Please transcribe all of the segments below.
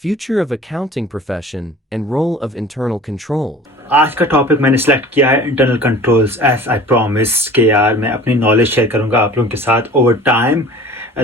Future of accounting profession and role of internal control. आज का topic मैंने select किया है internal controls as I promise के यार मैं अपनी नॉलेज शेयर करूंगा आप लोगों के साथ ओवर टाइम।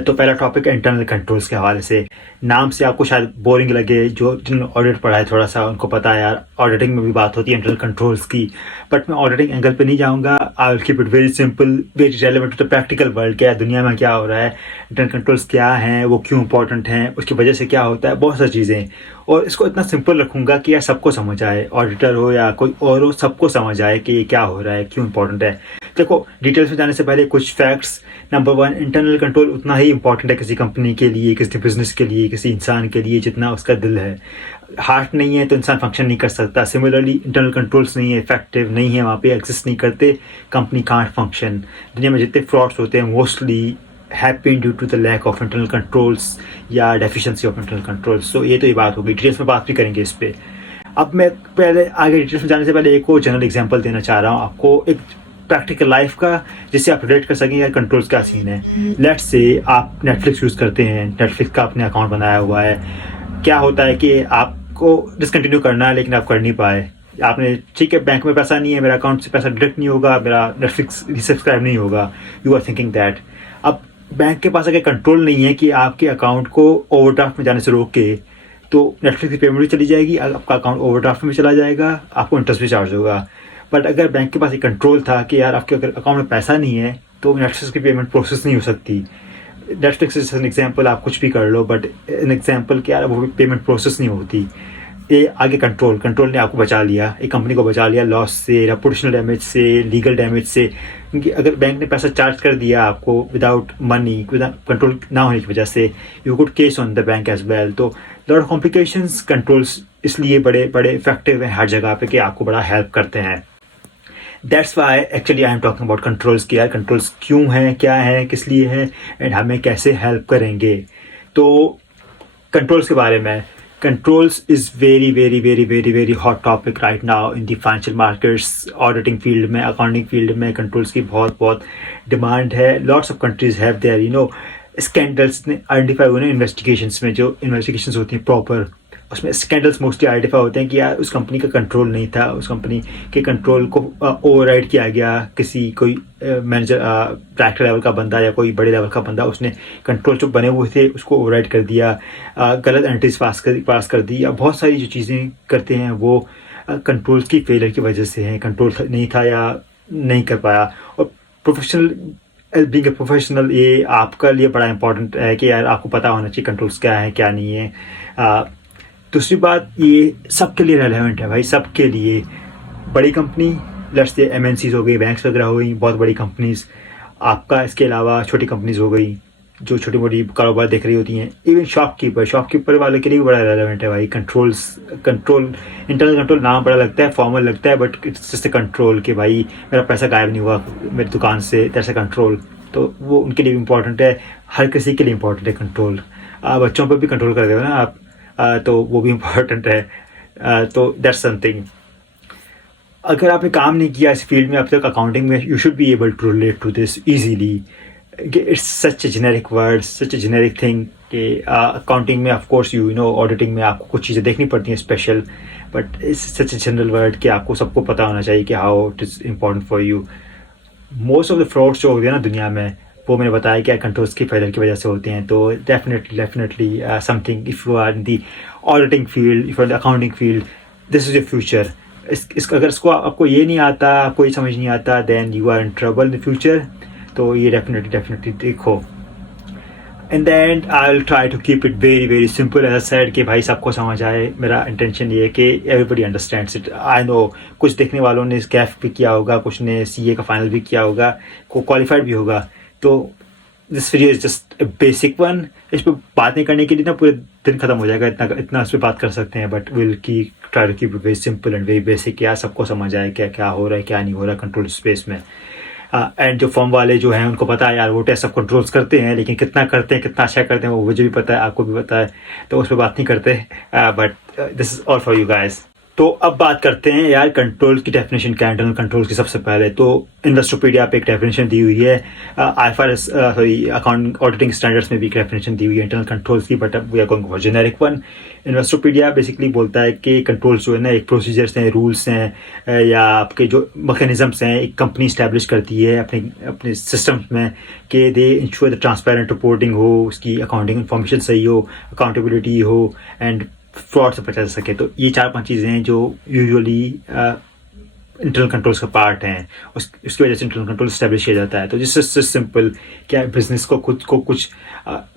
तो पहला टॉपिक है इंटरनल कंट्रोल्स के हवाले से। नाम से आपको शायद बोरिंग लगे, जो जिन्होंने ऑडिट पढ़ा है थोड़ा सा उनको पता है यार ऑडिटिंग में भी बात होती है इंटरनल कंट्रोल्स की। बट मैं ऑडिटिंग एंगल पे नहीं जाऊंगा। I will keep it very simple, very relevant to the practical world. क्या दुनिया में क्या हो रहा है, इंटरनल कंट्रोल्स क्या हैं, वो क्यों इंपॉर्टेंट हैं, उसकी वजह से क्या होता है, बहुत सारी चीज़ें। और इसको इतना सिंपल रखूंगा कि यार सबको समझ आए, ऑडिटर हो या कोई और हो, सबको समझ आए कि ये क्या हो रहा है, क्यों इंपॉर्टेंट है। देखो डिटेल्स में जाने से पहले कुछ फैक्ट्स। नंबर 1, इंटरनल कंट्रोल उतना ही इंपॉर्टेंट है किसी कंपनी के लिए, किसी बिजनेस के लिए, किसी इंसान के लिए जितना उसका दिल है। हार्ट नहीं है तो इंसान फंक्शन नहीं कर सकता। सिमिलरली इंटरनल कंट्रोल्स नहीं है, इफेक्टिव नहीं है, वहाँ पे एग्जिस्ट नहीं करते, कंपनी कांट फंक्शन। दुनिया में जितने फ्रॉड्स होते हैं mostly happen due to the lack of internal controls या डेफिशिएंसी ऑफ इंटरनल कंट्रोल्स। तो ये तो ये बात होगी, डिटेल्स में बात भी करेंगे इस पर। अब मैं पहले आगे डिटेल्स में जाने से पहले एक और जनरल एग्जांपल देना चाह रहा हूँ आपको, एक प्रैक्टिकल लाइफ का, जिससे आप रिलेट कर सकें यार कंट्रोल्स क्या सीन है। लेट्स से आप नेटफ्लिक्स यूज़ करते हैं, नेटफ्लिक्स का आपने अकाउंट बनाया हुआ है। क्या होता है कि आपको डिसकंटिन्यू करना है लेकिन आप कर नहीं पाए। आपने ठीक है, बैंक में पैसा नहीं है, मेरा अकाउंट से पैसा डिडक्ट नहीं होगा, मेरा नेटफ्लिक्स सब्सक्राइब नहीं होगा। यू आर थिंकिंग दैट अब बैंक के पास अगर कंट्रोल नहीं है कि आपके अकाउंट को ओवरड्राफ्ट में जाने से रोक के, तो नेटफ्लिक्स की पेमेंट भी चली जाएगी, आपका अकाउंट ओवरड्राफ्ट में चला जाएगा, आपको इंटरेस्ट भी चार्ज होगा। बट अगर बैंक के पास एक कंट्रोल था कि यार आपके अगर अकाउंट में पैसा नहीं है तो नेटफ्लिक्स की पेमेंट प्रोसेस नहीं हो सकती। नेटफ्लिक्स इज एन एग्जाम्पल, आप कुछ भी कर लो, बट एन एग्जाम्पल कि यार वो पेमेंट प्रोसेस नहीं होती। ये आगे कंट्रोल ने आपको बचा लिया, एक कंपनी को बचा लिया लॉस से, रेपुटेशनल डैमेज से, लीगल डैमेज से। क्योंकि अगर बैंक ने पैसा चार्ज कर दिया आपको विदाउट मनी, विदाउट कंट्रोल ना होने की वजह से, you could case on the bank as well. तो लॉट ऑफ कॉम्प्लिकेशंस। कंट्रोल्स इसलिए बड़े बड़े इफेक्टिव हैं हर जगह पे कि आपको बड़ा हेल्प करते हैं। That's why actually I am talking about controls की यार कंट्रोल्स क्यों हैं, क्या है, किस लिए है, एंड हमें कैसे हेल्प करेंगे। तो कंट्रोल्स के बारे में, controls is very hot topic right now in the financial markets, auditing field में, accounting field में controls की बहुत डिमांड है। lots of countries have their scandals ने आइडेंटिफाई हुए ना इन्वेस्टिगेशंस में, जो इन्वेस्टिगेशंस होती हैं प्रॉपर, उसमें स्कैंडल्स मोस्टली आइडेंटिफाई होते हैं कि यार उस कंपनी का कंट्रोल नहीं था, उस कंपनी के कंट्रोल को ओवरराइड किया गया, किसी कोई मैनेजर, डायरेक्टर लेवल का बंदा या कोई बड़े लेवल का बंदा, उसने कंट्रोल जो बने हुए थे उसको ओवरराइड कर दिया, गलत एंट्रीज पास कर दी, या बहुत सारी जो चीज़ें करते हैं वो कंट्रोल की फेलियर की वजह से हैं। कंट्रोल नहीं था या नहीं कर पाया। और बीइंग ए प्रोफेशनल ये आपका लिए बड़ा इंपॉर्टेंट है कि यार आपको पता होना चाहिए कंट्रोल्स क्या है क्या नहीं है। दूसरी बात, ये सबके लिए रेलेवेंट है भाई, सबके लिए। बड़ी कंपनी, लेट्स से एमएनसीज हो गई, बैंक्स वगैरह हो गई, बहुत बड़ी कंपनीज। आपका इसके अलावा छोटी कंपनीज हो गई जो छोटी मोटी कारोबार देख रही होती हैं। इवन शॉपकीपर वाले के लिए भी बड़ा रेलेवेंट है भाई कंट्रोल। इंटरनल कंट्रोल नाम बड़ा लगता है, फॉर्मल लगता है, बट इट्स जस्ट कंट्रोल कि भाई मेरा पैसा गायब नहीं हुआ मेरी दुकान से, दैट्स अ कंट्रोल। तो वो उनके लिए भी इंपॉर्टेंट है, हर किसी के लिए इंपॉर्टेंट है कंट्रोल। बच्चों पर भी कंट्रोल कर देगा ना आप, तो वो भी इम्पॉर्टेंट है। तो दैट्स समथिंग। अगर आपने काम नहीं किया इस फील्ड में अब तक अकाउंटिंग में, you should be able to relate to this easily. It's such a generic word, such a generic thing कि अकाउंटिंग में of course you know auditing में आपको कुछ चीज़ें देखनी पड़ती हैं special, but it's such a general word कि आपको सबको पता होना चाहिए कि how it is important for you. Most of the frauds जो होते हैं ना दुनिया में, वो मैंने बताया कि कंट्रोल्स की फेलियर की वजह से होते हैं। तो definitely something, if you are in the auditing field, if you are the accounting field, this is your future. अगर इसको आपको ये नहीं आता, कोई समझ नहीं आता, then you are in trouble in the future. तो ये डेफिनेटली देखो। And then I will try to keep it very simple as said कि भाई सबको समझ आए। मेरा इंटेंशन ये है कि everybody understands it. I know कुछ देखने वालों ने कैफ भी किया होगा, कुछ ने सीए का फाइनल भी किया होगा, को क्वालिफाइड भी होगा। तो this video is just a basic one. इस पर बातें करने के लिए ना पूरे दिन खत्म हो जाएगा, इतना इस पर बात कर सकते हैं, but will try to keep it very simple and very basic. क्या सबको समझ आए क्या क्या हो रहा है क्या नहीं हो रहा कंट्रोल स्पेस में। एंड जो फॉर्म वाले जो हैं उनको पता है यार वो टेस्ट सब कंट्रोल्स करते हैं, लेकिन कितना करते हैं, कितना अच्छा करते हैं, वो मुझे भी पता है, आपको भी पता है, तो उस पर बात नहीं करते। But this is all for you guys. तो अब बात करते हैं यार कंट्रोल की डेफिनेशन क्या है। इंटरनल कंट्रोल की सबसे पहले तो इन्वेस्टोपीडिया पे एक डेफिनेशन दी हुई है, IFRS अकाउंट ऑडिटिंग स्टैंडर्ड्स में भी एक डेफिनेशन दी हुई है इंटरनल कंट्रोल्स की, but we are going for generic one. Investopedia basically बोलता है कि कंट्रोल्स जो है ना, एक प्रोसीजर्स हैं, रूल्स हैं, या आपके जो मैकेनिज्म्स हैं, एक कंपनी इस्टेब्लिश करती है अपने अपने सिस्टम्स में कि दे इंश्योर द ट्रांसपेरेंट रिपोर्टिंग हो, उसकी अकाउंटिंग इन्फॉर्मेशन सही हो, अकाउंटेबिलिटी हो, एंड फ्रॉड से बचा जा सके। तो ये 4-5 चीज़ें हैं जो यूजुअली इंटरनल कंट्रोल्स का पार्ट हैं। उसकी वजह से इंटरनल कंट्रोल स्टैब्लिश किया जाता है। तो जिससे सिंपल क्या बिजनेस को खुद को कुछ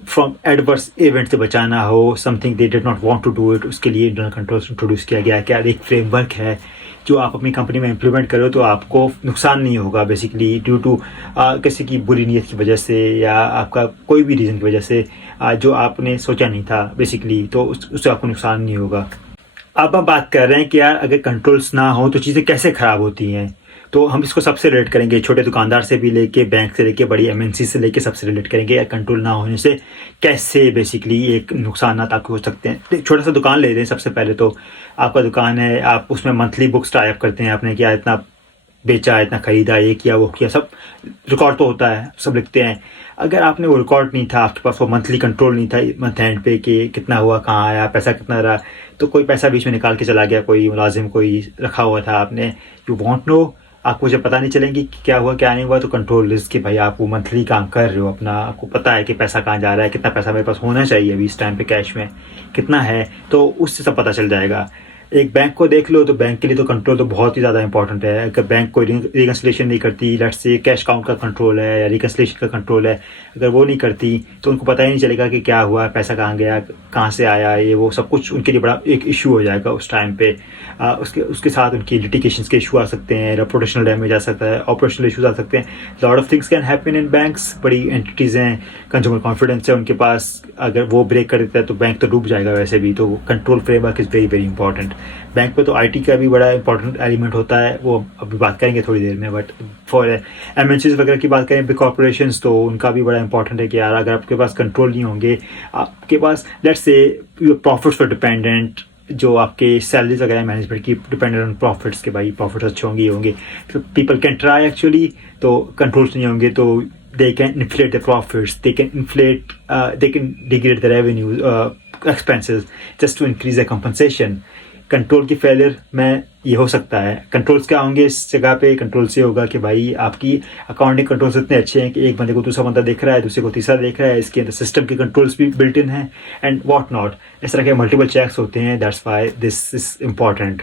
फ्रॉम एडवर्स इवेंट से बचाना हो, something they did not want to do it, उसके लिए इंटरनल कंट्रोल्स इंट्रोड्यूस किया गया है। क्या एक फ्रेमवर्क है जो आप अपनी कंपनी में इम्प्लीमेंट करो तो आपको नुकसान नहीं होगा बेसिकली ड्यू टू किसी की बुरी नीयत की वजह से या आपका कोई भी रीज़न की वजह से जो आपने सोचा नहीं था बेसिकली, तो उससे आपको नुकसान नहीं होगा। अब हम बात कर रहे हैं कि यार अगर कंट्रोल्स ना हो तो चीज़ें कैसे ख़राब होती हैं। तो हम इसको सबसे रिलेट करेंगे, छोटे दुकानदार से भी लेके बैंक से लेके बड़ी एमएनसी से लेके सबसे रिलेट करेंगे। कंट्रोल ना होने से कैसे बेसिकली एक नुकसान आपको हो सकते हैं। छोटा सा दुकान ले लें। सबसे पहले तो आपका दुकान है, आप उसमें मंथली बुक्स टाइप करते हैं, आपने क्या इतना बेचा, इतना खरीदा, ये किया वो किया, सब रिकॉर्ड तो होता है, सब लिखते हैं। अगर आपने वो रिकॉर्ड नहीं था, आपके पास वो मंथली कंट्रोल नहीं था मंथ एंड पे कि कितना हुआ, कहाँ आया, पैसा कितना रहा, तो कोई पैसा बीच में निकाल के चला गया, कोई मुलाजिम कोई रखा हुआ था आपने, यू वॉन्ट नो, आपको जब पता नहीं चलेंगी कि क्या हुआ क्या नहीं हुआ, तो कंट्रोल रिस्क कि भाई आप वो मंथली काम कर रहे हो अपना, आपको पता है कि पैसा कहाँ जा रहा है, कितना पैसा मेरे पास होना चाहिए अभी इस टाइम पे कैश में कितना है, तो उससे सब पता चल जाएगा। एक बैंक को देख लो तो बैंक के लिए तो कंट्रोल तो बहुत ही ज़्यादा इंपॉर्टेंट है। अगर बैंक कोई रिकन्सिलेशन नहीं करती, लेट्स से कैश काउंट का कंट्रोल है या रिकन्सिलेशन का कंट्रोल है, अगर वो नहीं करती तो उनको पता ही नहीं चलेगा कि क्या हुआ, पैसा कहाँ गया, कहाँ से आया, ये वो सब कुछ उनके लिए बड़ा एक इशू हो जाएगा उस टाइम पे। उसके साथ उनकी लिटिगेशंस के इशू आ सकते हैं, रेपुटेशनल डैमेज आ सकता है, ऑपरेशनल इशूज आ सकते हैं। Lot of things can happen in banks. बड़ी एंटिटीज़ हैं, कंज्यूमर कॉन्फिडेंस है उनके पास, अगर वो ब्रेक कर देता है तो बैंक तो डूब जाएगा वैसे भी। तो control framework is very very important. Bank पे तो आईटी का भी बड़ा इंपॉर्टेंट एलिमेंट होता है, वो अभी बात करेंगे थोड़ी देर में। बट फॉर एमएनसीज वगैरह की बात करें, बिग कॉर्पोरेशंस, तो उनका भी बड़ा इंपॉर्टेंट है कि यार अगर आपके पास कंट्रोल नहीं होंगे, आपके पास let's say your profits for dependent, जो आपके सैलरीज वगैरह मैनेजमेंट की डिपेंडेंट ऑन प्रॉफिट्स के, भाई प्रॉफिट्स अच्छे होंगे ही होंगे, तो पीपल कैन ट्राई एक्चुअली। तो कंट्रोल्स नहीं होंगे तो they can inflate the profits, they can degrade the revenue expenses just to increase their compensation. Control की फेलियर में ये हो सकता है। कंट्रोल्स क्या होंगे इस जगह पे? कंट्रोल से होगा कि भाई आपकी अकाउंटिंग कंट्रोल्स इतने अच्छे हैं कि एक बंदे को दूसरा बंदा देख रहा है, दूसरे को तीसरा देख रहा है, इसके अंदर सिस्टम के कंट्रोल्स भी बिल्ट इन है एंड व्हाट नॉट, इस तरह के मल्टीपल चेक्स होते हैं। That's why this is important.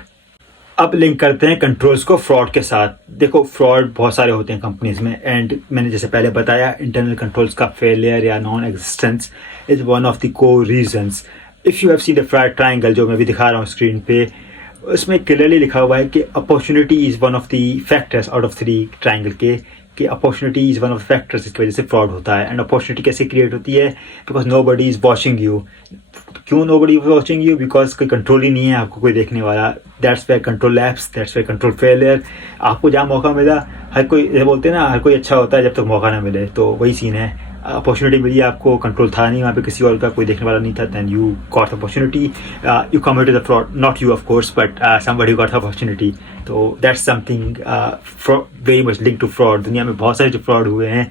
अब लिंक करते हैं कंट्रोल्स को फ्रॉड के साथ। देखो फ्रॉड बहुत सारे होते हैं कंपनीज में, एंड मैंने जैसे पहले बताया इंटरनल कंट्रोल्स का फेलियर या non existence is one of the core reasons. If you have seen the flat triangle जो मैं भी दिखा रहा हूँ स्क्रीन पे, उसमें क्लियरली लिखा हुआ है कि opportunity is one of the factors out of 3 triangle के, कि opportunity is one of the factors जिसकी वजह से फ्रॉड होता है। एंड अपॉर्चुनिटी कैसे क्रिएट होती है? Because nobody is watching you. क्यों नोबडी इज वॉचिंग यू? बिकॉज कोई कंट्रोल ही नहीं है, आपको कोई देखने वाला। That's where control lapse, that's where control failure. आपको जहाँ मौका मिला, हर कोई ये बोलते हैं ना, हर कोई अच्छा होता है जब तक मौका ना मिले, तो वही सीन है। अपॉर्चुनिटी मिली आपको, कंट्रोल था नहीं वहाँ पे, किसी और का कोई देखने वाला नहीं था, then you got the opportunity, you committed the fraud, not you of course but somebody got the opportunity. तो that's something very much link to fraud. दुनिया में बहुत सारे जो फ्रॉड हुए हैं,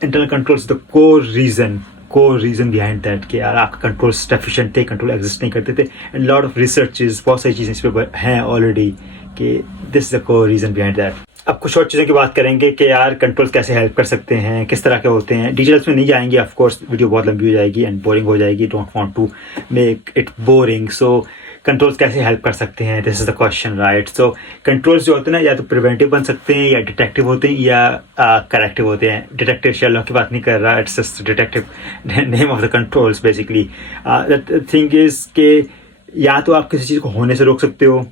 internal controls the core reason behind that, कि यार आपका कंट्रोल डेफिशिएंट थे, कंट्रोल एग्जिस्ट नहीं करते थे। एंड लॉट ऑफ रिसर्चेस, बहुत सारी चीज़ें इस पर हैं ऑलरेडी कि this is the core reason behind that. अब कुछ और चीज़ों की बात करेंगे कि यार कंट्रोल्स कैसे हेल्प कर सकते हैं, किस तरह के होते हैं। डिटेल्स में नहीं जाएंगे, ऑफ कोर्स वीडियो बहुत लंबी हो जाएगी एंड बोरिंग हो जाएगी, don't want to make it boring. So controls कैसे हेल्प कर सकते हैं, this is the question, right. So controls जो होते हैं ना, या तो प्रिवेंटिव बन सकते हैं, या डिटेक्टिव होते हैं, या करेक्टिव होते हैं। डिटेक्टिव शेरलॉक की बात नहीं कर रहा, it's just detective name of the controls basically. The thing is के या तो आप किसी चीज़ को होने से रोक सकते हो,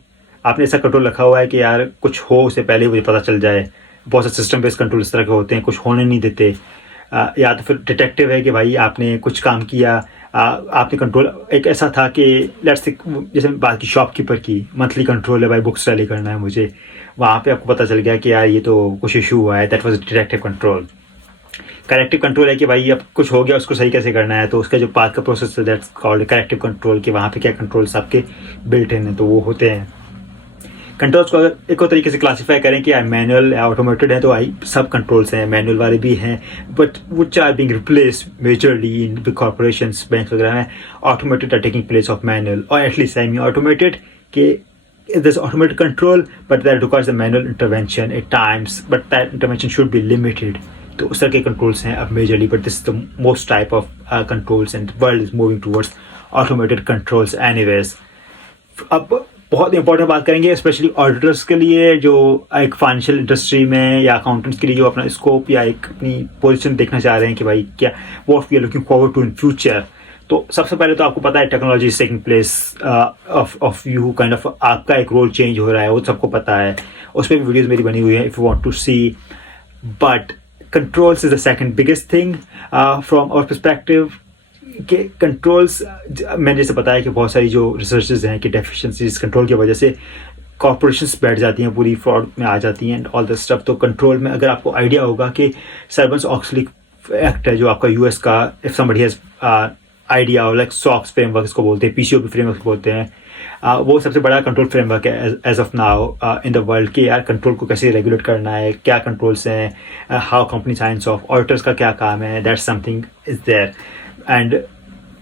आपने ऐसा कंट्रोल रखा हुआ है कि यार कुछ हो उससे पहले मुझे पता चल जाए। बहुत से सिस्टम बेस्ड कंट्रोल इस तरह के होते हैं, कुछ होने नहीं देते। या तो फिर डिटेक्टिव है कि भाई आपने कुछ काम किया, आपने कंट्रोल एक ऐसा था कि लेट्स से जैसे बात की शॉपकीपर की, मंथली कंट्रोल है भाई, बुक्स टैली करना है मुझे, वहाँ पे आपको पता चल गया कि यार ये तो कुछ इशू हुआ है, that was detective control. Corrective control है कि भाई अब कुछ हो गया, उसको सही कैसे करना है, तो उसका जो पाथ का प्रोसेस है दैट्स कॉल्ड करेक्टिव कंट्रोल, कि वहाँ पे क्या कंट्रोल्स आपके बिल्ट इन है, तो वो होते हैं। कंट्रोल्स को अगर एक और तरीके से क्लासीफाई करें कि मैनुअल या ऑटोमेटेड है, तो आई सब कंट्रोल्स हैं, मैनुअल वाले भी हैं, but which are being replace majorly in big corporations, bank वगैरह में automated are taking place of manual, और एटलीस्ट सेमी ऑटोमेटेड के there's automated control, but that requires a manual intervention at times, but that intervention should be limited. तो उस तरह के controls हैं अब majorly, but this the most type of controls and world is moving towards automated controls anyways. अब बहुत important बात करेंगे स्पेशली ऑडिटर्स के लिए, जो एक फाइनेंशियल इंडस्ट्री में या अकाउंटेंट्स के लिए जो अपना स्कोप या एक अपनी पोजीशन देखना चाह रहे हैं कि भाई क्या what we are looking forward to in future. तो सबसे पहले तो आपको पता है technology is taking place of you kind of, आपका एक रोल चेंज हो रहा है, वो सबको पता है, उस पर भी वीडियोज़ मेरी बनी हुई है if you want to see. But controls is the second biggest thing from our perspective. कि कंट्रोल्स, मैंने जैसे बताया कि बहुत सारी जो रिसर्चेज हैं कि डेफिशिएंसीज कंट्रोल की वजह से कॉर्पोरेशंस बैठ जाती हैं, पूरी फ्रॉड में आ जाती हैं एंड ऑल दिस स्टफ. तो कंट्रोल में अगर आपको आइडिया होगा कि सर्बन्स-ऑक्सली एक्ट है जो आपका यूएस का, इफ समबडी हैज आइडिया और लाइक सॉक्स फ्रेमवर्क इसको बोलते हैं, पीसीओबी फ्रेमवर्क बोलते हैं, वो सबसे बड़ा कंट्रोल फ्रेमवर्क है as of now in the world कि यार कंट्रोल को कैसे रेगुलेट करना है, क्या कंट्रोल्स हैं, how company signs off, auditors का क्या काम है, that's something is there. And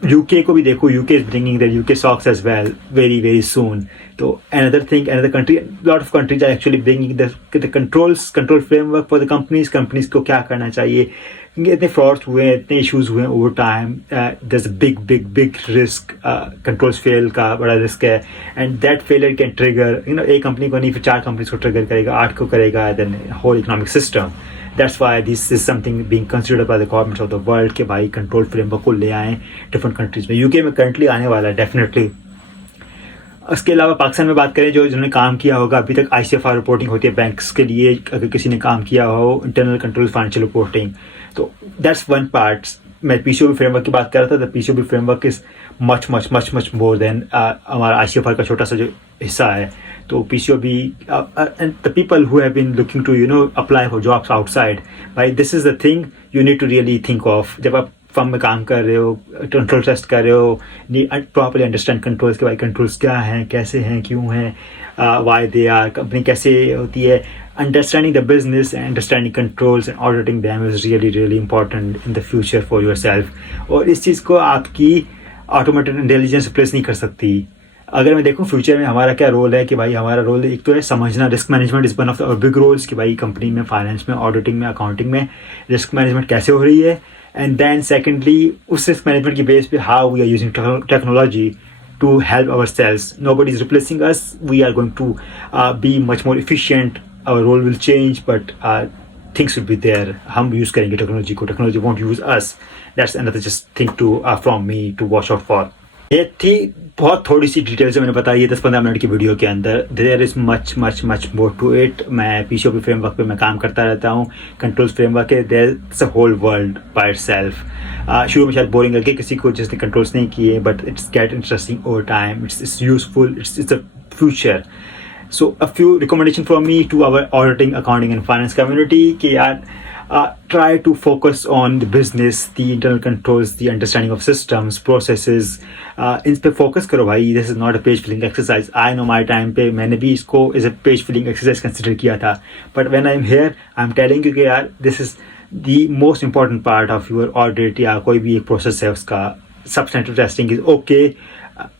UK को भी देखो, UK is bringing the UK SOX as well very very soon. तो another thing, another country, lot of countries are actually bringing the control framework for the companies को क्या करना चाहिए. इतने frauds हुए हैं, इतने इश्यूज हुए हैं ओवर टाइम, दस big big big risk, controls fail का बड़ा रिस्क है, and that failure can trigger, you know, एक कंपनी को नहीं फिर 4 कंपनीज को ट्रिगर करेगा, 8 को करेगा, then whole economic system. That's why this is something being considered by the governments of the world कि भाई कंट्रोल फ्रेमवर्क को ले आएँ डिफरेंट कंट्रीज में. यूके में करंटली आने वाला है डेफिनेटली. उसके अलावा पाकिस्तान में बात करें, जो जिन्होंने काम किया होगा अभी तक, ICFR रिपोर्टिंग होती है बैंक्स के लिए, अगर किसी ने काम किया हो, इंटरनल कंट्रोल फाइनेंशियल रिपोर्टिंग, तो दैट्स वन पार्ट. मैं पीसीओबी फ्रेमवर्क की बात कर रहा था. The PCAOB framework is much much much much more than हमारा ICFR का छोटा सा जो हिस्सा है. तो PCAOB and the people who have been looking to apply for jobs outside, भाई this is the thing you need to really think of. जब आप फर्म में काम कर रहे हो, कंट्रोल टेस्ट कर रहे हो, प्रॉपरली अंडरस्टैंड कंट्रोल्स के, भाई कंट्रोल्स क्या हैं, कैसे हैं, क्यों हैं, वाई दे आर, कंपनी कैसे होती है. Understanding the business and understanding controls and auditing them is really really important in the future for yourself. और इस चीज़ को आपकी ऑटोमेटेड इंटेलिजेंस रिप्लेस नहीं कर सकती. अगर मैं देखूँ फ्यूचर में हमारा क्या रोल है, कि भाई हमारा रोल एक तो है समझना, risk management is one of the big roles, कि भाई कंपनी में, फाइनेंस में, ऑडिटिंग में, अकाउंटिंग में रिस्क मैनेजमेंट कैसे हो रही है. एंड देन सेकेंडली उस रिस्क मैनेजमेंट की बेस पे how we are using technology to help ourselves. Nobody is replacing us. We are going to be much more efficient. Our role will change, but things will be there. हम use करेंगे technology को, technology won't use us. That's another just thing to from me to watch out for. ये थी बहुत थोड़ी सी detail से मैंने बताई है 10-15 मिनट की वीडियो के अंदर. There is much much much more to it. मैं पीसीओबी फ्रेमवर्क पे मैं काम करता रहता हूँ. कंट्रोल्स फ्रेमवर्क है, there it's a whole world by itself. शुरू में शायद बोरिंग लगे किसी को जिसने कंट्रोल्स नहीं किए, but it's get interesting over time. It's useful, it's a future. So a few recommendation from me to our auditing, accounting and finance community कि यार try to focus on the business, the internal controls, the understanding of systems, processes. इन पे focus करो भाई. This is not a page filling exercise. I know my time पे मैंने भी इसको as a page filling exercise consider किया था. But when I'm here, I'm telling you कि यार this is the most important part of your audit या कोई भी एक process है उसका. Substantive testing is okay.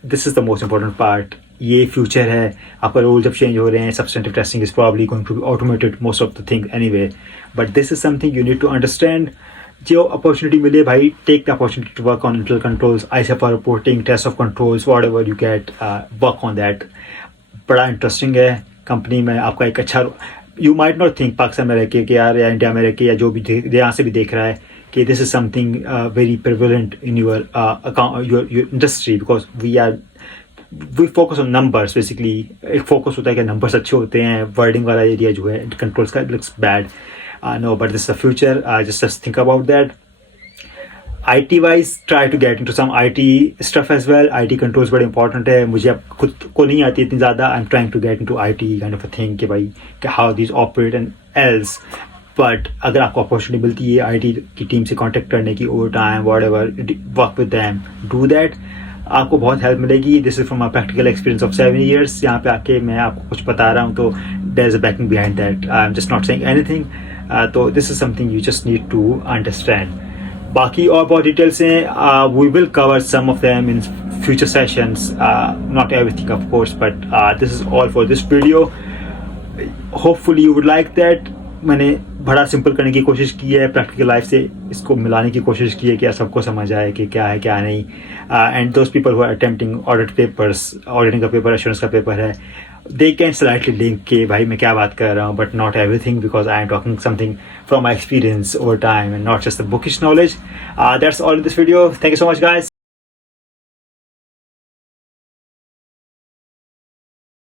This is the most important part. ये फ्यूचर है. आपका रोल जब चेंज हो रहे हैं, substantive testing is probably going to be automated most of the thing anyway, but this is something you need to understand. जो opportunity मिले भाई, take the opportunity to work on internal controls, ICFR reporting, test of controls, whatever you get, work on that. बड़ा interesting है. Company में आपका एक अच्छा, you might not think Pakistan में रह के कि यार, या इंडिया में रह के, या जो भी यहाँ से भी देख रहा है कि this is something very prevalent in your industry, because we focus on numbers basically. एक फोकस होता है कि नंबर्स अच्छे होते हैं, वर्डिंग वाला एरिया जो है कंट्रोल्स का looks bad. No, but this is the future. Just think about that. IT wise try to get into some IT stuff as well. IT controls बड़े इंपॉर्टेंट है. मुझे अब खुद को नहीं आती इतनी ज़्यादा. I am trying to get into IT kind of a thing कि भाई how this operate and else. But अगर आपको अपॉर्चुनिटी मिलती है IT की टीम से कॉन्टेक्ट करने की, over time, whatever, work with them, do that. आपको बहुत हेल्प मिलेगी. This is from my practical experience of 7 years. यहाँ पे आके मैं आपको कुछ बता रहा हूँ तो there is a backing behind that. I am just not saying anything. तो this is something you just need to understand. बाकी और बहुत डिटेल्स हैं. We will cover some of them in future sessions. Not everything of course, but this is all for this video. Hopefully you would like that. मैंने बड़ा simple करने की कोशिश की है, प्रैक्टिकल लाइफ से इसको मिलाने की कोशिश की है कि सबको समझ आए कि क्या है क्या नहीं. And those people who are attempting audit papers, auditing का पेपर, एश्योरेंस का पेपर है, they can slightly link कि भाई मैं क्या बात कर रहा हूँ, but not everything, because I am talking something from my experience over time and not just the bookish knowledge. That's all in this video. Thank you so much, guys.